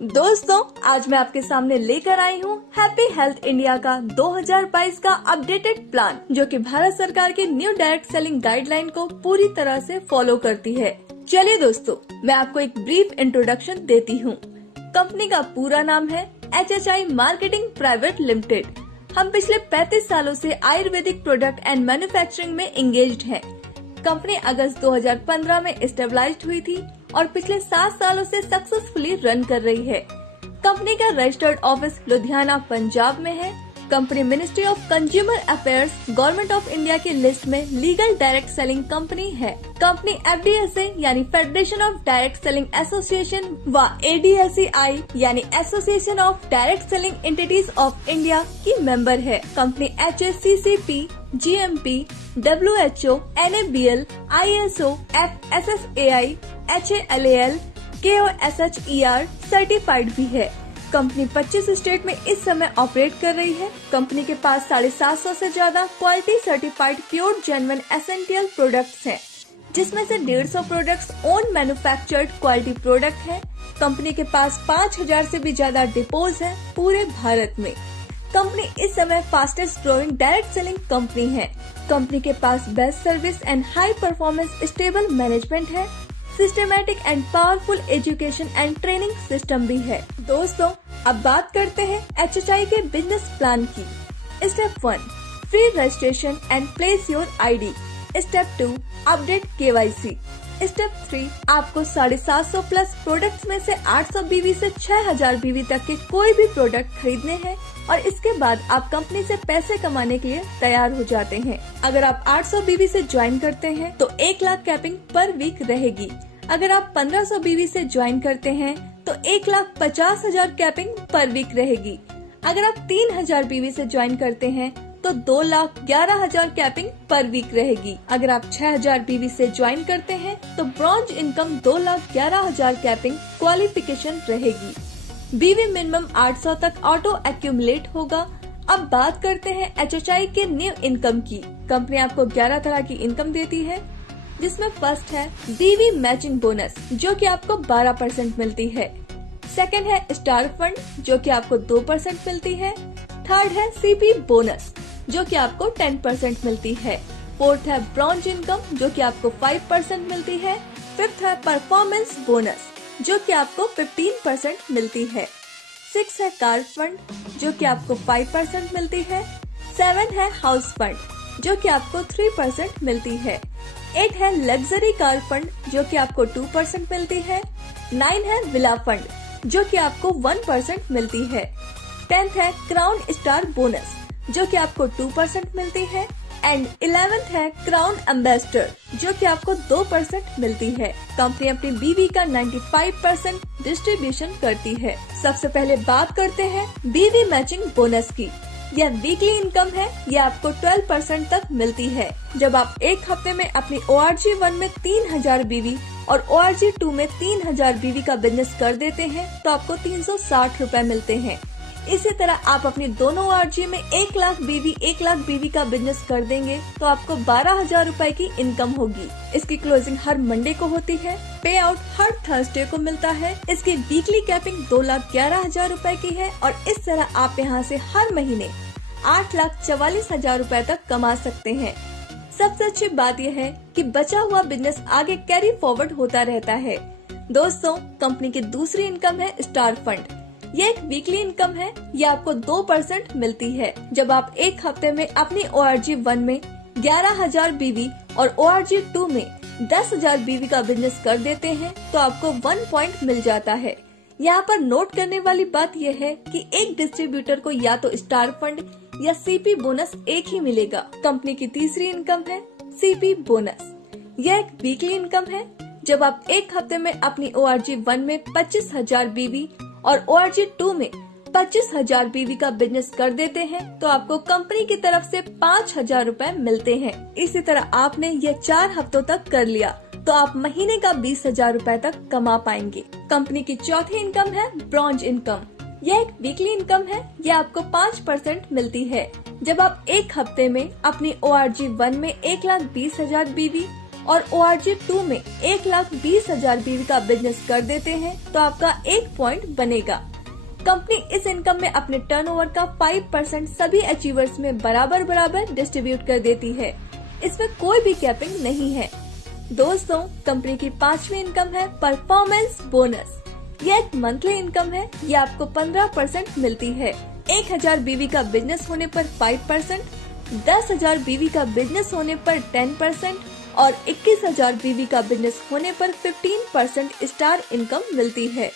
दोस्तों, आज मैं आपके सामने लेकर आई हूँ हैप्पी हेल्थ इंडिया का 2022 का अपडेटेड प्लान, जो कि भारत सरकार के न्यू डायरेक्ट सेलिंग गाइडलाइन को पूरी तरह से फॉलो करती है। चलिए दोस्तों, मैं आपको एक ब्रीफ इंट्रोडक्शन देती हूँ। कंपनी का पूरा नाम है HHI मार्केटिंग प्राइवेट लिमिटेड। हम पिछले 35 सालों से आयुर्वेदिक प्रोडक्ट एंड मैन्युफैक्चरिंग में एंगेज्ड हैं। कंपनी अगस्त 2015 में स्टेबलाइज्ड हुई थी और पिछले 7 सालों से सक्सेसफुली रन कर रही है। कंपनी का रजिस्टर्ड ऑफिस लुधियाना, पंजाब में है। Company ministry of consumer affairs, government of India की लिस्ट में लीगल डायरेक्ट सेलिंग कंपनी है। कंपनी FDSA यानी federation of direct selling association व ADSEI यानी association of direct selling entities of India की मेंबर है। Company HACCP, GMP, WHO, NABL, ISO, FSSAI, HALAL, KOSHER certified भी है। Company 25 state में इस समय ऑपरेट कर रही है। कंपनी के पास 750 से ज्यादा quality certified pure genuine essential products हैं, जिसमें से 150 products own manufactured quality product हैं। कंपनी के पास 5000 से भी ज्यादा डिपोज है पूरे भारत में। कंपनी इस समय fastest growing direct selling company है। कंपनी के पास best service and high performance stable management है। Systematic and powerful education and training system भी है। दोस्तों, अब बात करते हैं HHI के बिजनेस प्लान की। Step 1, free registration and place your ID। Step 2, update KYC। Step 3, आपको 750 प्लस प्रोडक्ट्स में से 800 BV से 6000 BV तक के कोई भी प्रोडक्ट खरीदने हैं और इसके बाद आप कंपनी से पैसे कमाने के लिए तैयार हो जाते हैं। अगर आप 800 BV से ज्वाइन करते हैं तो 1 लाख कैपिंग पर वीक रहेगी। अगर आप 1500 BV से ज्वाइन करते हैं तो 1,50,000 कैपिंग पर वीक रहेगी। अगर आप 3000 BV से ज्वाइन करते हैं तो 2,11,000 कैपिंग पर वीक रहेगी। अगर आप 6000 BV से ज्वाइन करते हैं तो ब्रॉन्ज इनकम 2,11,000 कैपिंग क्वालिफिकेशन रहेगी। BV मिनिमम 800 तक ऑटो एक्यूमुलेट होगा। अब बात करते हैं HHI के न्यू इनकम की। कंपनी आपको 11 तरह की इनकम देती है, जिसमें फर्स्ट है BV मैचिंग बोनस, जो कि आपको 12% मिलती है। सेकंड है स्टार फंड, जो कि आपको 2% मिलती है। थर्ड है CP बोनस, जो कि आपको 10% मिलती है। फोर्थ है ब्रॉन्ज इनकम, जो कि आपको 5% मिलती है। फिफ्थ है परफॉर्मेंस बोनस, जो कि आपको 15% मिलती है। 6 है कार फंड, जो कि आपको 5% मिलती है। 7 है हाउस फंड, जो कि आपको 3% मिलती है। 8 है लग्जरी कार फंड, जो कि आपको 2% मिलती है। 9 है विला फंड, जो कि आपको 1% मिलती है। 10th है क्राउन स्टार बोनस, जो कि आपको 2% मिलती है। एंड 11th है क्राउन एम्बेसडर, जो कि आपको 2% मिलती है। कंपनी अपनी BV का 95% डिस्ट्रीब्यूशन करती है। सबसे पहले बात करते हैं BV मैचिंग बोनस की। यह वीकली इनकम है। यह आपको 12% तक मिलती है। जब आप एक हफ्ते में अपनी ORG1 में 3000 BV और ORG2 में 3000 BV का बिजनेस कर देते हैं तो आपको 360 रूपए मिलते हैं। इसी तरह आप अपनी दोनों ORG में 1 लाख BV का बिजनेस कर देंगे तो आपको 12,000 रूपए की इनकम होगी। इसकी क्लोजिंग हर मंडे को होती है। पे आउट हर थर्सडे को मिलता है। इसकी वीकली कैपिंग 2,11,000 रूपए की है और इस तरह आप यहाँ से हर महीने 8,44,000 रूपए तक कमा सकते हैं। सबसे अच्छी बात यह है कि बचा हुआ बिजनेस आगे कैरी फॉरवर्ड होता रहता है। दोस्तों, कंपनी की दूसरी इनकम है स्टार फंड। ये एक वीकली इनकम है। ये आपको 2% मिलती है। जब आप एक हफ्ते में अपनी ORG1 में 11,000 BV और ORG2 में 10,000 BV का बिजनेस कर देते हैं तो आपको 1 पॉइंट मिल जाता है। यहाँ पर नोट करने वाली बात यह है कि एक डिस्ट्रीब्यूटर को या तो स्टार फंड या CP बोनस एक ही मिलेगा। कंपनी की तीसरी इनकम है CP बोनस। यह एक वीकली इनकम है। जब आप एक हफ्ते में अपनी ORG1 में 25,000 BV और ORG2 में 25,000 BV का बिजनेस कर देते हैं तो आपको कंपनी की तरफ से 5,000 रूपए मिलते हैं। इसी तरह आपने ये 4 हफ्तों तक कर लिया तो आप महीने का 20,000 रूपए तक कमा पाएंगे। कंपनी की चौथी इनकम है ब्रॉन्ज इनकम। यह एक वीकली इनकम है। यह आपको 5% मिलती है। जब आप एक हफ्ते में अपनी ORG1 में 1,20,000 BV और ORG2 में 1,20,000 BV का बिजनेस कर देते हैं तो आपका 1 पॉइंट बनेगा। कंपनी इस इनकम में अपने टर्नओवर का 5% सभी अचीवर्स में बराबर बराबर डिस्ट्रीब्यूट कर देती है। इसमें कोई भी कैपिंग नहीं है। दोस्तों, कंपनी की 5वीं इनकम है परफॉर्मेंस बोनस। यह एक मंथली इनकम है। ये आपको 15% मिलती है। 1,000 BV का बिजनेस होने पर 5%, 10,000 BV का बिजनेस होने पर 10% और 21,000 BV का बिजनेस होने पर 15% स्टार इनकम मिलती है।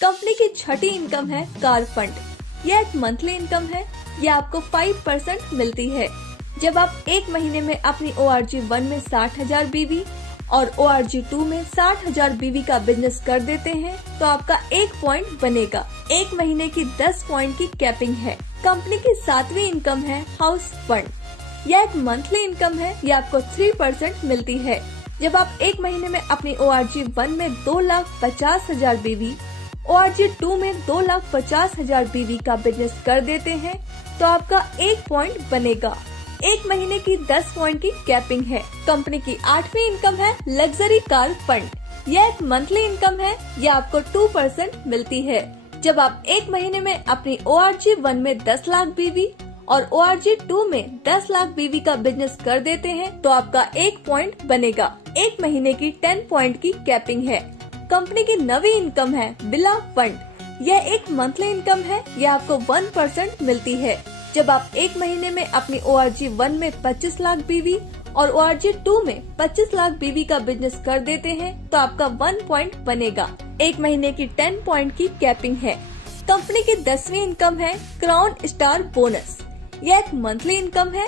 कंपनी की 6ठी इनकम है कार फंड। यह एक मंथली इनकम है। यह आपको 5% मिलती है। जब आप एक महीने में अपनी ORG1 में 60,000 BV और ORG2 में 60,000 BV का बिजनेस कर देते हैं तो आपका 1 पॉइंट बनेगा। एक महीने की 10 पॉइंट की कैपिंग है। कंपनी की 7वीं इनकम है हाउस फंड। यह एक मंथली इनकम है। यह आपको 3% मिलती है। जब आप एक महीने में अपनी ORG1 में 2,50,000 BV, ORG2 में 2,50,000 BV का बिजनेस कर देते हैं तो आपका 1 पॉइंट बनेगा। एक महीने की 10 पॉइंट की कैपिंग है। कंपनी की 8वीं इनकम है लग्जरी कार फंड। यह एक मंथली इनकम है। यह आपको 2% मिलती है। जब आप एक महीने में अपनी ORG1 में 10 लाख BV और ORG2 में 10 लाख BV का बिजनेस कर देते हैं तो आपका 1 पॉइंट बनेगा। एक महीने की 10 पॉइंट की कैपिंग है। कंपनी की 9वीं इनकम है बिला फंड। यह एक मंथली इनकम है। यह आपको 1% मिलती है। जब आप एक महीने में अपनी ORG1 में 25 लाख BV और ORG2 में 25 लाख BV का बिजनेस कर देते हैं तो आपका 1 पॉइंट बनेगा। एक महीने की 10 पॉइंट की कैपिंग है। कंपनी की 10वीं इनकम है क्राउन स्टार बोनस। यह एक मंथली इनकम है।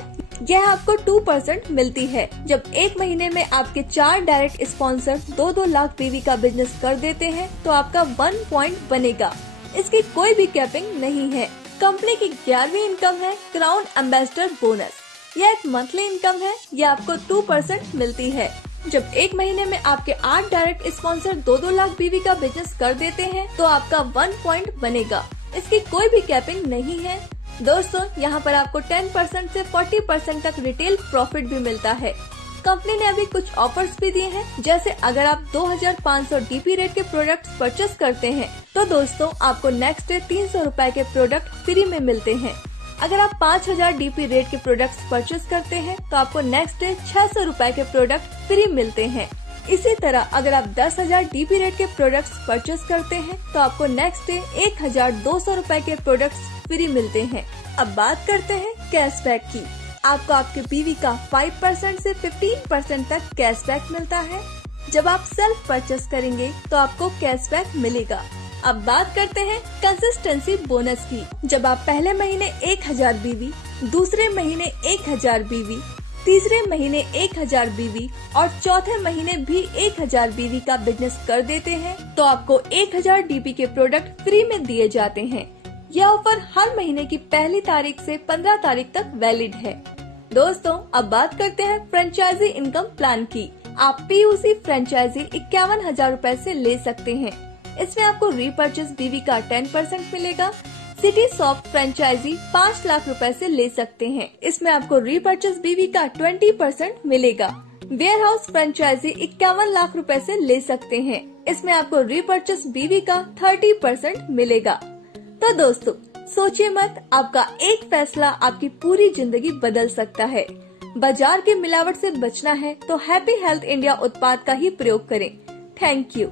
यह आपको 2% मिलती है। जब एक महीने में आपके 4 डायरेक्ट स्पॉन्सर 2-2 लाख BV का बिजनेस कर देते हैं तो आपका 1 पॉइंट बनेगा। इसकी कोई भी कैपिंग नहीं है। कंपनी की 11वीं इनकम है क्राउन एम्बेसडर बोनस। यह एक मंथली इनकम है। यह आपको 2% मिलती है। जब एक महीने में आपके 8 डायरेक्ट स्पॉन्सर 2-2 लाख BV का बिजनेस कर देते हैं तो आपका 1 पॉइंट बनेगा। इसकी कोई भी कैपिंग नहीं है। दोस्तों, यहाँ पर आपको 10% से 40% तक रिटेल प्रॉफिट भी मिलता है। कंपनी ने अभी कुछ ऑफर्स भी दिए हैं, जैसे अगर आप 2,500 DP रेट के प्रोडक्ट्स परचेस करते हैं तो दोस्तों आपको नेक्स्ट डे 300 रुपए के प्रोडक्ट फ्री में मिलते हैं। अगर आप 5,000 DP रेट के प्रोडक्ट्स परचेस करते हैं तो आपको नेक्स्ट डे 600 रुपए के प्रोडक्ट फ्री मिलते हैं। इसी तरह अगर आप 10,000 DP रेट के प्रोडक्ट्स परचेस करते हैं तो आपको नेक्स्ट डे 1,200 रुपए के प्रोडक्ट्स फ्री मिलते हैं। अब बात करते हैं कैशबैक की। आपको आपके BV का 5% से 15% तक कैशबैक मिलता है। जब आप सेल्फ परचेस करेंगे तो आपको कैशबैक मिलेगा। अब बात करते हैं कंसिस्टेंसी बोनस की। जब आप पहले महीने 1,000 BV, दूसरे महीने 1,000 BV, तीसरे महीने 1,000 BV और चौथे महीने भी 1,000 BV का बिजनेस कर देते हैं तो आपको 1,000 DP के प्रोडक्ट फ्री में दिए जाते हैं। यह ऑफर हर महीने की 1 तारीख से 15 तारीख तक वैलिड है। दोस्तों, अब बात करते हैं फ्रेंचाइजी इनकम प्लान की। आप PUC फ्रेंचाइजी 51,000 रूपए से ले सकते हैं। इसमें आपको रीपर्चेस BV का 10% मिलेगा। सिटी सॉफ्ट फ्रेंचाइजी 5 लाख रुपए से ले सकते हैं। इसमें आपको रीपर्चेस BV का 20% मिलेगा। वेयर हाउस फ्रेंचाइजी 51 लाख रुपए से ले सकते हैं। इसमें आपको रीपर्चेस BV का 30% मिलेगा। तो दोस्तों, सोचिए मत, आपका एक फैसला आपकी पूरी जिंदगी बदल सकता है। बाजार की मिलावट से बचना है तो हैप्पी हेल्थ इंडिया उत्पाद का ही प्रयोग करें। Thank you.